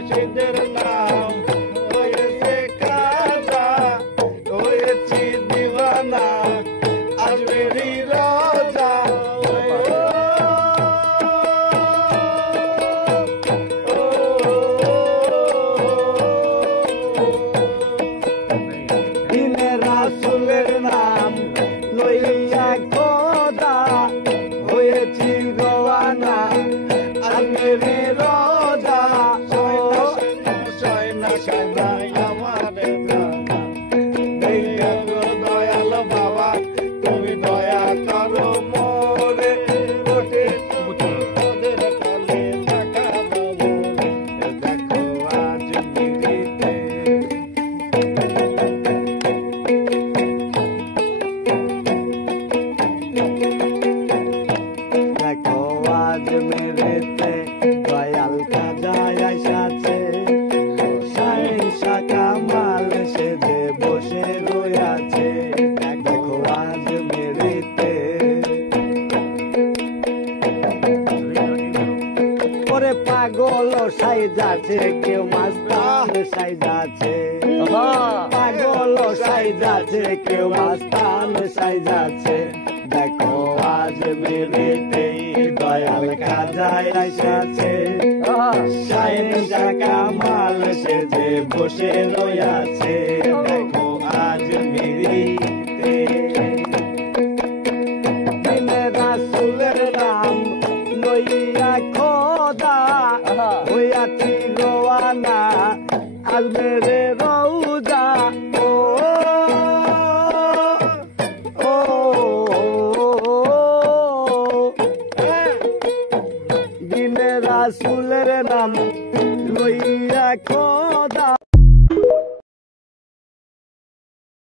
মুর্শিদের নাম হয়েছে খাজা, হয়েছি দিওয়ানা আজমেরি রাজা। দিনে রাসূলের নাম লইয়া খোদা হয়েছি রওয়ানা আজমেরি রাজা। সয়না সয়না আমার দয়াল বাবা তুমি দয়া করো মোরে, ওঠে তোদের কালে দেখা দেবো দেখো আজ মিলিতে। দেখো আজ মেরেতে দয়াল খাজা আইসাছে, শাইন শাখা মাল সেজে বসে রয়েছে। দেখো আজ মেরেতে ওরে পাগল সাইজাছে, কেউ মাস্তান সাইজাছে, পাগল সাইজাছে, কেউ মাস্তান সাইজাছে। দেখো আজ মেরেতে দয়াল খাজা আইসাছে, শাইন শাখা মাল সেজে বসে রয়েছে। দেখো আজ মেরেতে দিনে রাসূলের নাম লইয়া খোদা হইয়াছি রওয়ানা আজমেরে রওজা। দিনে রাসূলের নাম লইয়া খোদা